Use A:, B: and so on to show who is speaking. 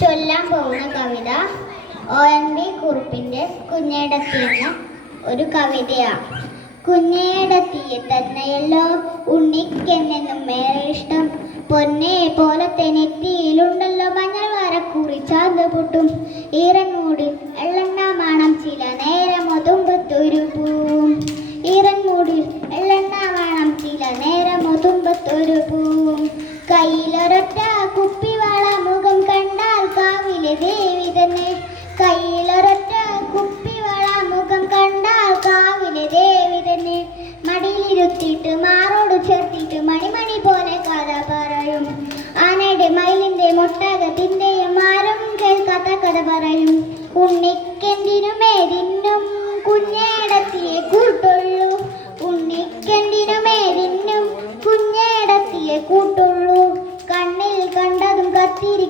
A: ചൊല്ലാൻ പോകുന്ന കവിത ഒ എൻ വി കുറുപ്പിന്റെ കുഞ്ഞേടത്തിയെന്ന ഒരു കവിതയാണ്. കുഞ്ഞേടത്തിയെ തന്നെയല്ലോ ഉണ്ണിക്കെന്നെന്നും ഏറെ ഇഷ്ടം. പൊന്നെ പോലെ തെനെത്തിയിലുണ്ടല്ലോ മഞ്ഞൾ വരക്കൂറി ചാന്ത് പൊട്ടും. ഈറൻ മൂടി എള്ളെണ്ണ മണം ചില നേരം ഒതുമ്പത്തൊരു പൂവും ഈറൻ മൂടി എള്ളെണ്ണ മണം ചില നേരം ഒതുമ്പത്തൊരു പൂവും കയ്യിലൊരൊറ്റ കുപ്പിവള മടിയിലിരുത്തിയിട്ട് മാറോട് ചേർത്തിട്ട് മണിമണി പോലെ കഥ പറയും. ആനയുടെ മയിലിന്റെ മുട്ടകത്തിന്റെയും ആരും കേൾക്കാത്ത കഥ പറയും. ഉണ്ണിക്കെന്തിനുമേതിന്നും കുഞ്ഞേടത്തിയെ കൂട്ടുള്ളൂ. ഉണ്ണിക്കെന്തിനുമേതിന്നും കുഞ്ഞേടത്തിയെ കൂട്ടുള്ളൂ. കണ്ണിൽ കണ്ടതും കത്തിരി